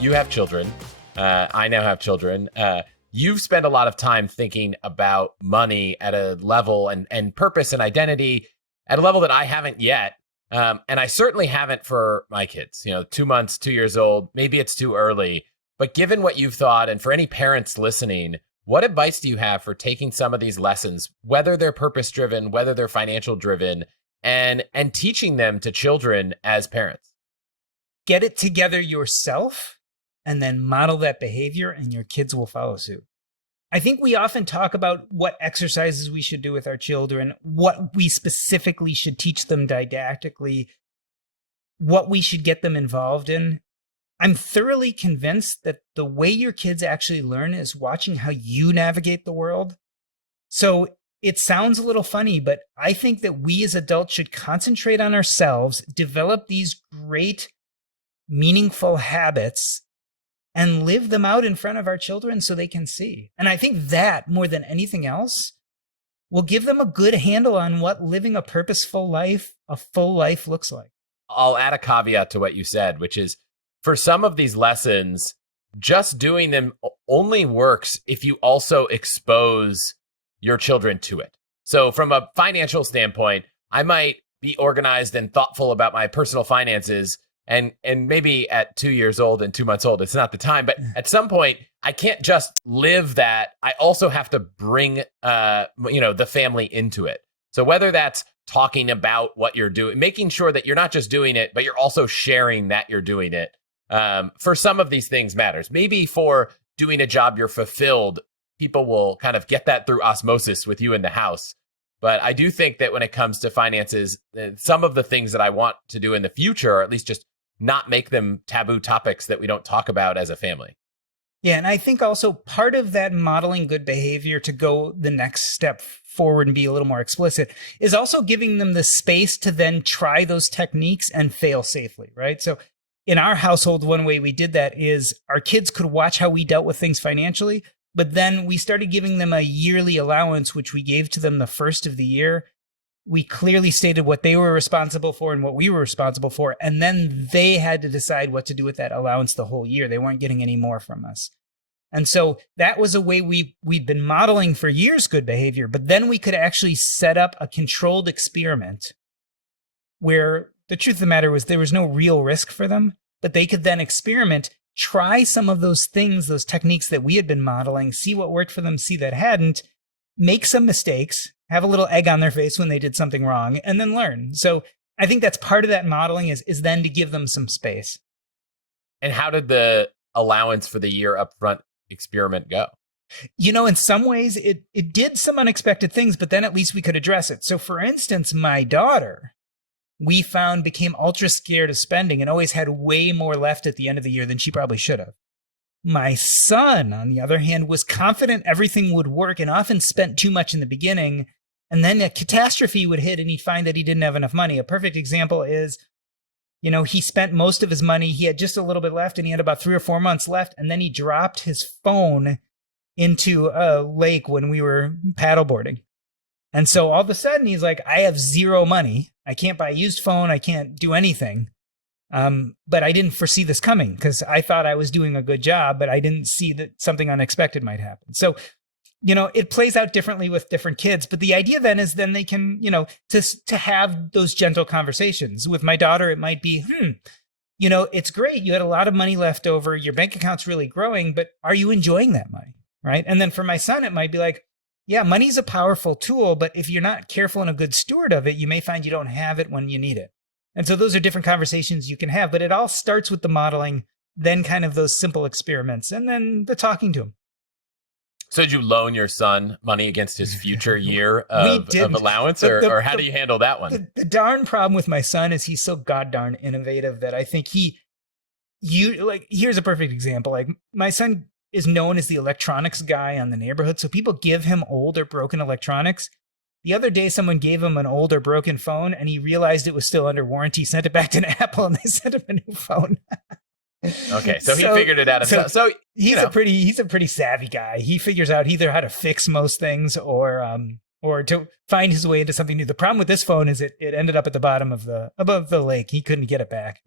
you have children. I now have children. You've spent a lot of time thinking about money at a level and purpose and identity at a level that I haven't yet. And I certainly haven't for my kids, 2 months, 2 years old. Maybe it's too early. But given what you've thought, and for any parents listening, what advice do you have for taking some of these lessons, whether they're purpose driven, whether they're financial driven, and teaching them to children as parents? Get it together yourself and then model that behavior, and your kids will follow suit. I think we often talk about what exercises we should do with our children, what we specifically should teach them didactically, what we should get them involved in. I'm thoroughly convinced that the way your kids actually learn is watching how you navigate the world. So it sounds a little funny, but I think that we as adults should concentrate on ourselves, develop these great, meaningful habits, and live them out in front of our children so they can see. And I think that, more than anything else, will give them a good handle on what living a purposeful life, a full life, looks like. I'll add a caveat to what you said, which is for some of these lessons, just doing them only works if you also expose your children to it. So from a financial standpoint, I might be organized and thoughtful about my personal finances. And maybe at 2 years old and 2 months old, it's not the time. But at some point, I can't just live that. I also have to bring, the family into it. So whether that's talking about what you're doing, making sure that you're not just doing it, but you're also sharing that you're doing it. For some of these things matters. Maybe for doing a job you're fulfilled, people will kind of get that through osmosis with you in the house. But I do think that when it comes to finances, some of the things that I want to do in the future, or at least just not make them taboo topics that we don't talk about as a family. Yeah, and I think also part of that modeling good behavior to go the next step forward and be a little more explicit is also giving them the space to then try those techniques and fail safely, right? So in our household, one way we did that is our kids could watch how we dealt with things financially, but then we started giving them a yearly allowance, which we gave to them the first of the year. We clearly stated what they were responsible for and what we were responsible for. And then they had to decide what to do with that allowance the whole year. They weren't getting any more from us. And so that was a way we'd been modeling for years good behavior, but then we could actually set up a controlled experiment where the truth of the matter was there was no real risk for them, but they could then experiment, try some of those things, those techniques that we had been modeling, see what worked for them, see that hadn't, make some mistakes, have a little egg on their face when they did something wrong, and then learn. So I think that's part of that modeling is then to give them some space. And how did the allowance for the year upfront experiment go? In some ways it did some unexpected things, but then at least we could address it. So for instance, my daughter, we found became ultra scared of spending and always had way more left at the end of the year than she probably should have. My son, on the other hand, was confident everything would work and often spent too much in the beginning. And then a catastrophe would hit and he'd find that he didn't have enough money. A perfect example is, he spent most of his money. He had just a little bit left and he had about 3 or 4 months left. And then he dropped his phone into a lake when we were paddleboarding. And so all of a sudden he's like, I have zero money. I can't buy a used phone. I can't do anything. But I didn't foresee this coming because I thought I was doing a good job, but I didn't see that something unexpected might happen. So, it plays out differently with different kids. But the idea then is then they can, to have those gentle conversations. With my daughter, it might be, it's great. You had a lot of money left over. Your bank account's really growing, but are you enjoying that money? Right. And then for my son, it might be like, yeah, money's a powerful tool, but if you're not careful and a good steward of it, you may find you don't have it when you need it. And so those are different conversations you can have, but it all starts with the modeling, then kind of those simple experiments, and then the talking to him. So did you loan your son money against his future year of allowance, or how do you handle that one? The darn problem with my son is he's so goddamn innovative that I think here's a perfect example. Like my son is known as the electronics guy on the neighborhood. So people give him old or broken electronics. The other day, someone gave him an old or broken phone and he realized it was still under warranty, sent it back to Apple and they sent him a new phone. Okay. So he figured it out himself. So he's a pretty savvy guy. He figures out either how to fix most things or to find his way into something new. The problem with this phone is it ended up at the bottom above the lake. He couldn't get it back.